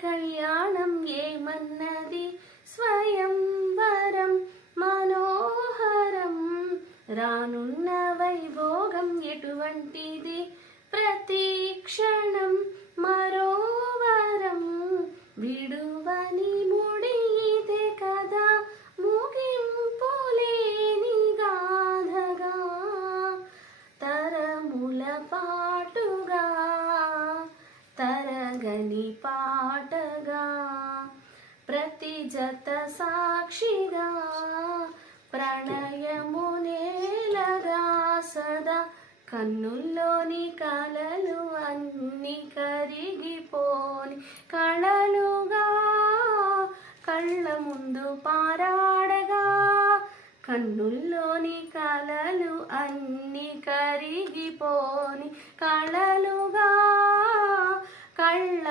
కళ్యాణం ఏమన్నది స్వయంవరం మనోహరం రానున్న వైభోగం ఎటువంటిది ప్రతి క్షణం మరోవరం విడువని ముడి ఇదే కదా ముగింపులేని గాథగా తరముల పాటుగా తరగని పాటగా ప్రతి జత సాక్షిగా ప్రణయము నేలగా సదా కన్నుల్లోని కలలు అన్ని కరిగిపోని కళలుగా కళ్ళ ముందు పారాడగా కన్నుల్లోని కలలు అన్ని కరిగిపోని కళలుగా కళ్ళ